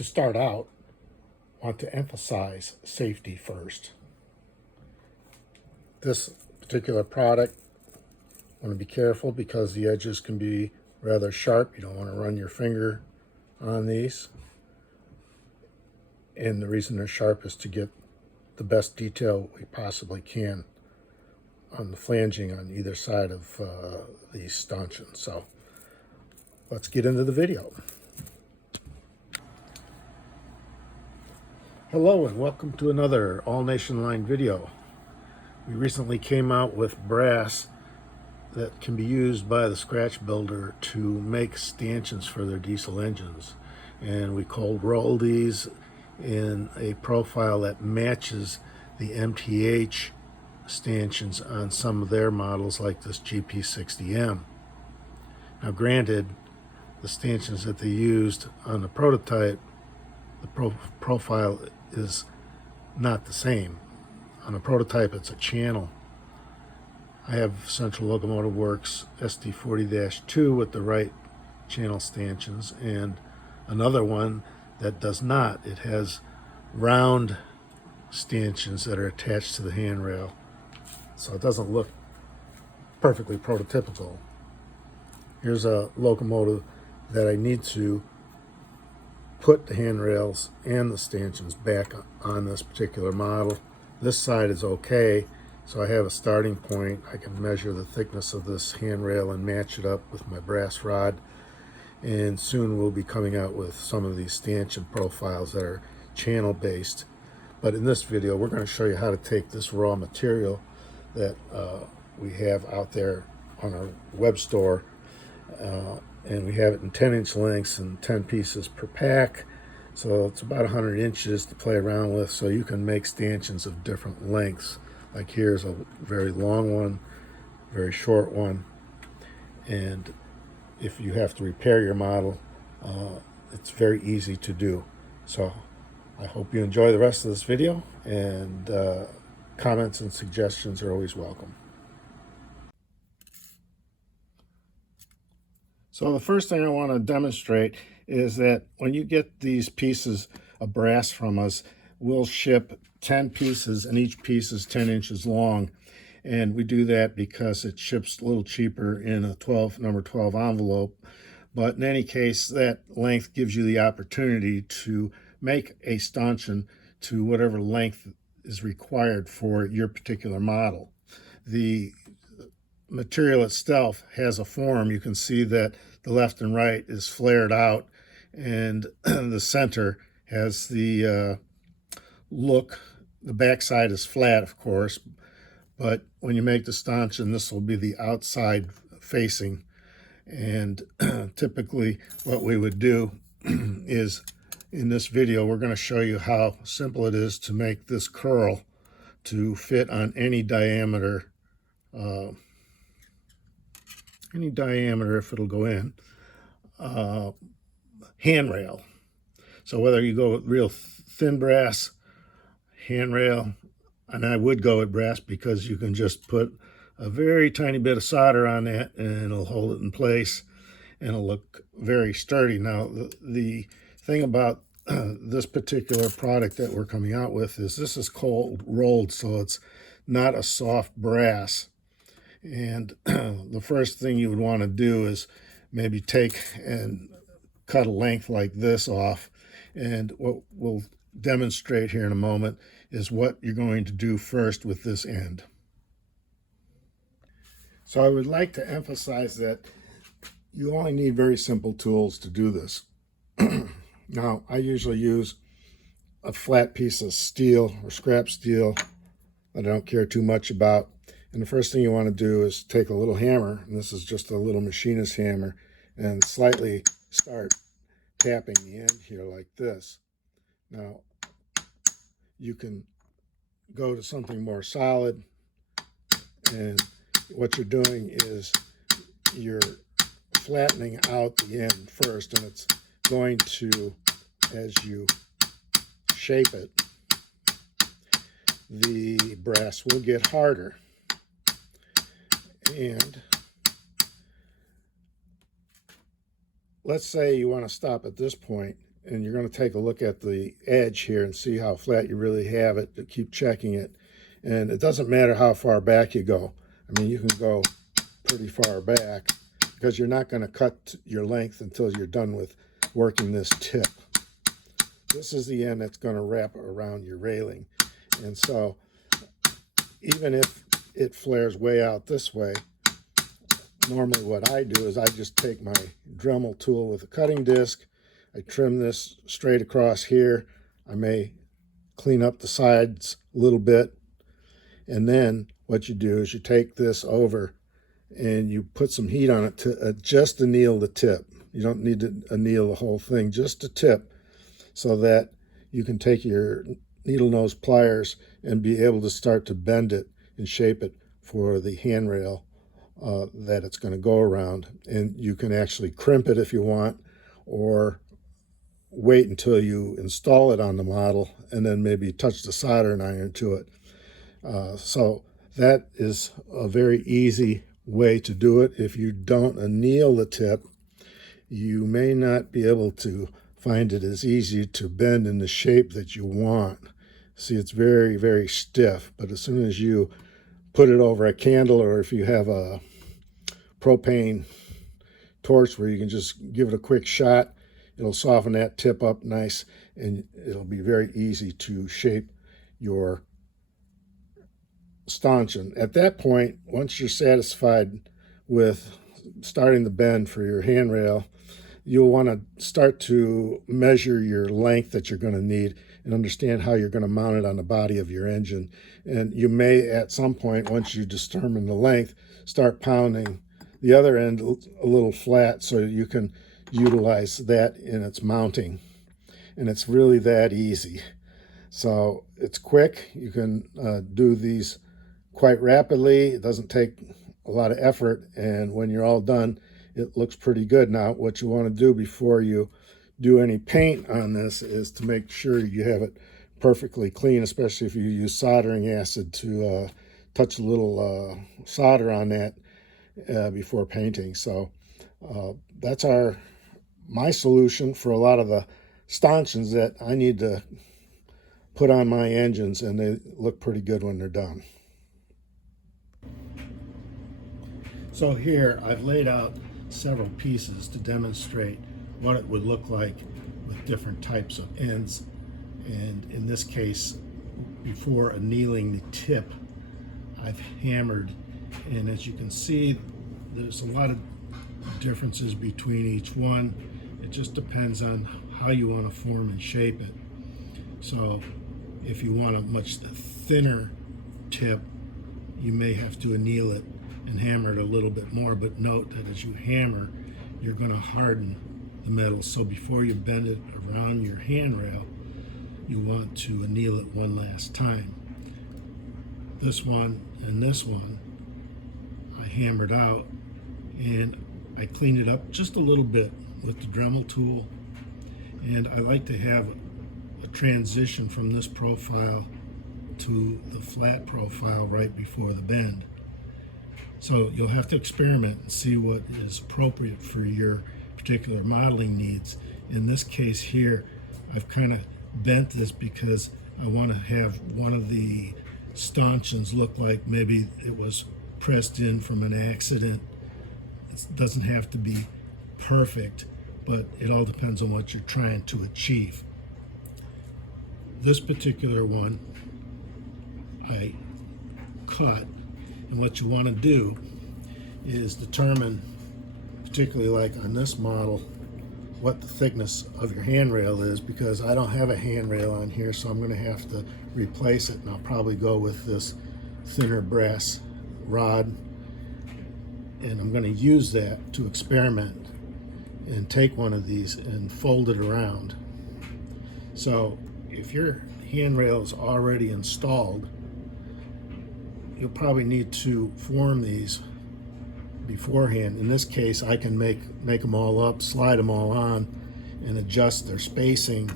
to start out, want to emphasize safety first. This particular product, want to be careful because the edges can be rather sharp. You don't want to run your finger on these. And the reason they're sharp is to get the best detail we possibly can on the flanging on either side of these stanchions. So let's get into the video. Hello and welcome to another All Nation Line video. We recently came out with brass that can be used by the scratch builder to make stanchions for their diesel engines. And we cold roll these in a profile that matches the MTH stanchions on some of their models like this GP60M. Now granted, the stanchions that they used on the prototype, the profile is not the same. On a prototype, it's a channel. I have Central Locomotive Works SD40-2 with the right channel stanchions, and another one that does not. It has round stanchions that are attached to the handrail, so it doesn't look perfectly prototypical. Here's a locomotive that I need to put the handrails and the stanchions back on this particular model. This side is okay, so I have a starting point. I can measure the thickness of this handrail and match it up with my brass rod, and soon we'll be coming out with some of these stanchion profiles that are channel based. But in this video we're going to show you how to take this raw material that we have out there on our web store, and we have it in 10-inch lengths and 10 pieces per pack, so it's about 100 inches to play around with. So you can make stanchions of different lengths. Like here's a very long one, very short one, and if you have to repair your model, it's very easy to do. So I hope you enjoy the rest of this video, and comments and suggestions are always welcome. So the first thing I want to demonstrate is that when you get these pieces of brass from us, we'll ship 10 pieces, and each piece is 10 inches long. And we do that because it ships a little cheaper in a number 12 envelope. But in any case, that length gives you the opportunity to make a stanchion to whatever length is required for your particular model. The material itself has a form. You can see that the left and right is flared out, and the center has the look. The back side is flat, of course, but when you make the stanchion, this will be the outside facing. And typically what we would do is, in this video, we're going to show you how simple it is to make this curl to fit on any diameter if it'll go in, handrail. So whether you go with real thin brass handrail, and I would go with brass because you can just put a very tiny bit of solder on that and it'll hold it in place and it'll look very sturdy. Now the thing about this particular product that we're coming out with is this is cold rolled, so it's not a soft brass. And the first thing you would want to do is maybe take and cut a length like this off. And what we'll demonstrate here in a moment is what you're going to do first with this end. So I would like to emphasize that you only need very simple tools to do this. Now, I usually use a flat piece of steel or scrap steel that I don't care too much about. And the first thing you want to do is take a little hammer, and this is just a little machinist hammer, and slightly start tapping the end here like this. Now, you can go to something more solid, and what you're doing is you're flattening out the end first, and it's going to, as you shape it, the brass will get harder. And let's say you want to stop at this point and you're going to take a look at the edge here and see how flat you really have it. Keep checking it, and it doesn't matter how far back you go. I mean, you can go pretty far back because you're not going to cut your length until you're done with working this tip. This is the end that's going to wrap around your railing, and so even if it flares way out this way, normally what I do is I just take my Dremel tool with a cutting disc, I trim this straight across here, I may clean up the sides a little bit, and then what you do is you take this over and you put some heat on it to just anneal the tip. You don't need to anneal the whole thing, just a tip, so that you can take your needle nose pliers and be able to start to bend it and shape it for the handrail that it's going to go around. And you can actually crimp it if you want, or wait until you install it on the model and then maybe touch the soldering iron to it. So that is a very easy way to do it. If you don't anneal the tip, you may not be able to find it as easy to bend in the shape that you want. See, it's very, very stiff, but as soon as you put it over a candle, or if you have a propane torch where you can just give it a quick shot, it'll soften that tip up nice, and it'll be very easy to shape your stanchion. At that point, once you're satisfied with starting the bend for your handrail, you'll want to start to measure your length that you're going to need and understand how you're going to mount it on the body of your engine. And you may, at some point, once you determine the length, start pounding the other end a little flat so you can utilize that in its mounting. And it's really that easy. So it's quick. You can do these quite rapidly. It doesn't take a lot of effort, and when you're all done, it looks pretty good. Now, what you want to do before you do any paint on this is to make sure you have it perfectly clean, especially if you use soldering acid, to touch a little solder on that before painting. So that's my solution for a lot of the stanchions that I need to put on my engines, and they look pretty good when they're done. So here I've laid out several pieces to demonstrate what it would look like with different types of ends. And in this case, before annealing the tip, I've hammered, and as you can see, there's a lot of differences between each one. It just depends on how you want to form and shape it. So if you want a much thinner tip, you may have to anneal it and hammer it a little bit more, but note that as you hammer, you're going to harden the metal. So before you bend it around your handrail, you want to anneal it one last time. This one and this one I hammered out, and I cleaned it up just a little bit with the Dremel tool. And I like to have a transition from this profile to the flat profile right before the bend. So you'll have to experiment and see what is appropriate for your particular modeling needs. In this case here, I've kind of bent this because I want to have one of the stanchions look like maybe it was pressed in from an accident. It doesn't have to be perfect, but it all depends on what you're trying to achieve. This particular one I cut, and what you want to do is determine, particularly like on this model, what the thickness of your handrail is, because I don't have a handrail on here, so I'm going to have to replace it, and I'll probably go with this thinner brass rod, and I'm going to use that to experiment and take one of these and fold it around. So if your handrail is already installed, you'll probably need to form these beforehand. In this case, I can make them all up, slide them all on, and adjust their spacing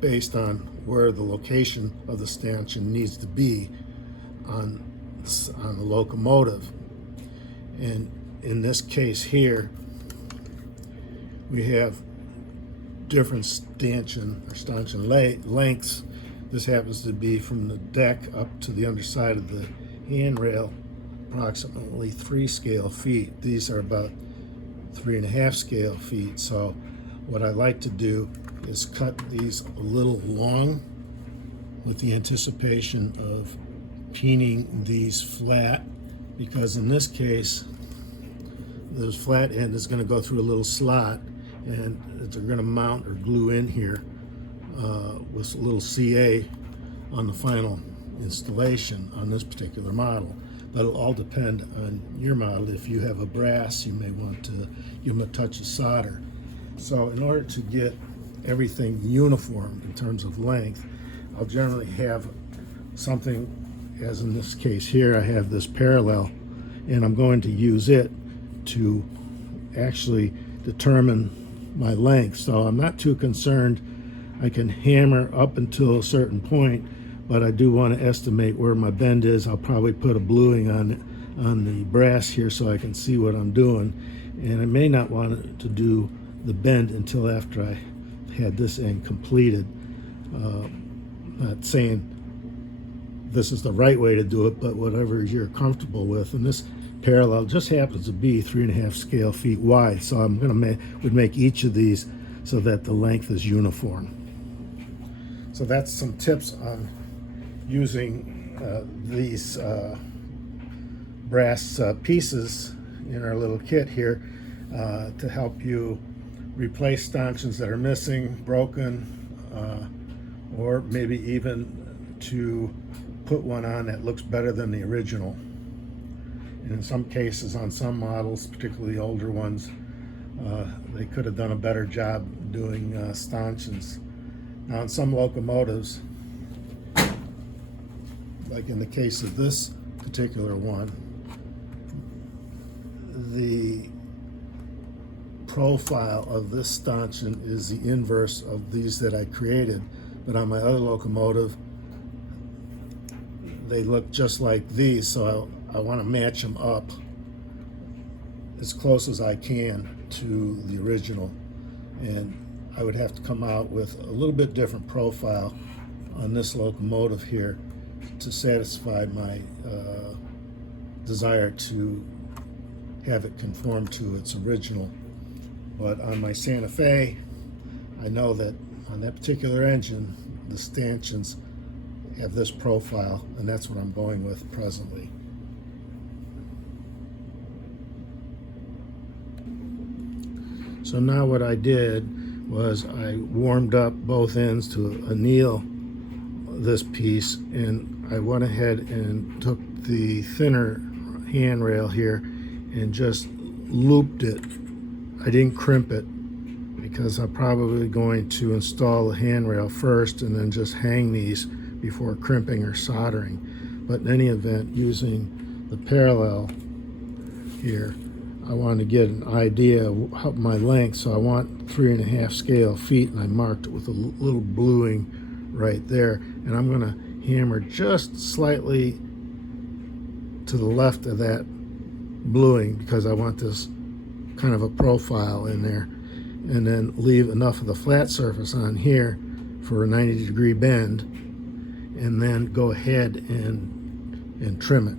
based on where the location of the stanchion needs to be on the locomotive. And in this case here, we have different stanchion lengths. This happens to be from the deck up to the underside of the handrail, approximately 3 scale feet. These are about 3.5 scale feet. So what I like to do is cut these a little long with the anticipation of peening these flat, because in this case the flat end is going to go through a little slot, and they're going to mount or glue in here with a little CA on the final installation on this particular model. But it'll all depend on your model. If you have a brass, you may want to give them a touch of solder. So in order to get everything uniform in terms of length, I'll generally have something, as in this case here, I have this parallel, and I'm going to use it to actually determine my length. So I'm not too concerned. I can hammer up until a certain point, but I do want to estimate where my bend is. I'll probably put a bluing on the brass here so I can see what I'm doing, and I may not want to do the bend until after I had this end completed. Not saying this is the right way to do it, but whatever you're comfortable with. And this parallel just happens to be 3.5 scale feet wide, so I'm going to make each of these so that the length is uniform. So that's some tips on using these brass pieces in our little kit here to help you replace stanchions that are missing, broken, or maybe even to put one on that looks better than the original. And in some cases, on some models, particularly older ones, they could have done a better job doing stanchions. Now, in some locomotives, like in the case of this particular one, the profile of this stanchion is the inverse of these that I created. But on my other locomotive, they look just like these, so I want to match them up as close as I can to the original. And I would have to come out with a little bit different profile on this locomotive here to satisfy my desire to have it conform to its original. But on my Santa Fe, I know that on that particular engine, the stanchions have this profile, and that's what I'm going with presently. So now what I did was I warmed up both ends to anneal this piece, and I went ahead and took the thinner handrail here and just looped it. I didn't crimp it because I'm probably going to install the handrail first and then just hang these before crimping or soldering. But in any event, using the parallel here, I want to get an idea of my length. So I want 3.5 scale feet, and I marked it with a little bluing right there. And I'm going to hammer just slightly to the left of that bluing because I want this kind of a profile in there, and then leave enough of the flat surface on here for a 90-degree bend, and then go ahead and trim it.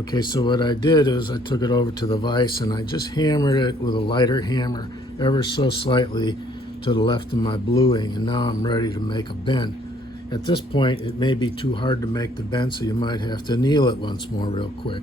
Okay, so what I did is I took it over to the vise and I just hammered it with a lighter hammer ever so slightly to the left of my bluing, and now I'm ready to make a bend. At this point, it may be too hard to make the bend, so you might have to anneal it once more real quick.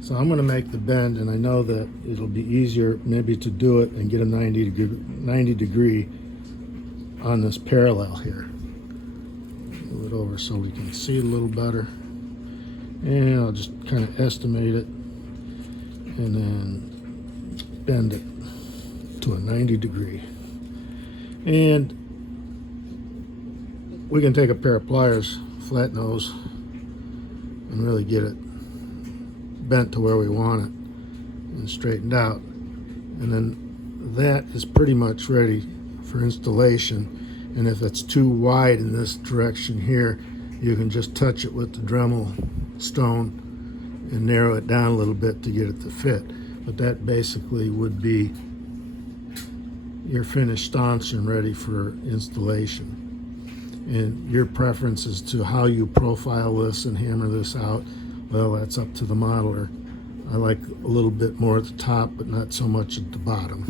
So I'm going to make the bend, and I know that it'll be easier maybe to do it and get a 90 degree on this parallel here. Move it over so we can see it a little better. And I'll just kind of estimate it and then bend it to a 90 degree. And we can take a pair of pliers, flat nose, and really get it bent to where we want it and straightened out. And then that is pretty much ready for installation. And if it's too wide in this direction here, you can just touch it with the Dremel stone and narrow it down a little bit to get it to fit. But that basically would be your finished stanchion ready for installation. And your preference as to how you profile this and hammer this out, well, that's up to the modeler. I like a little bit more at the top, but not so much at the bottom.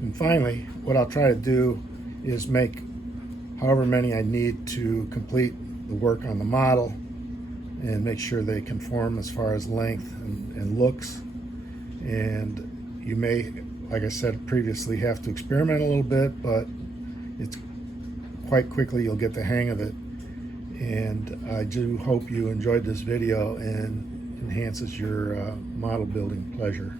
And finally, what I'll try to do is make however many I need to complete the work on the model and make sure they conform as far as length and looks. And you may, like I said previously, have to experiment a little bit, but it's quite quickly you'll get the hang of it. And I do hope you enjoyed this video and enhances your model building pleasure.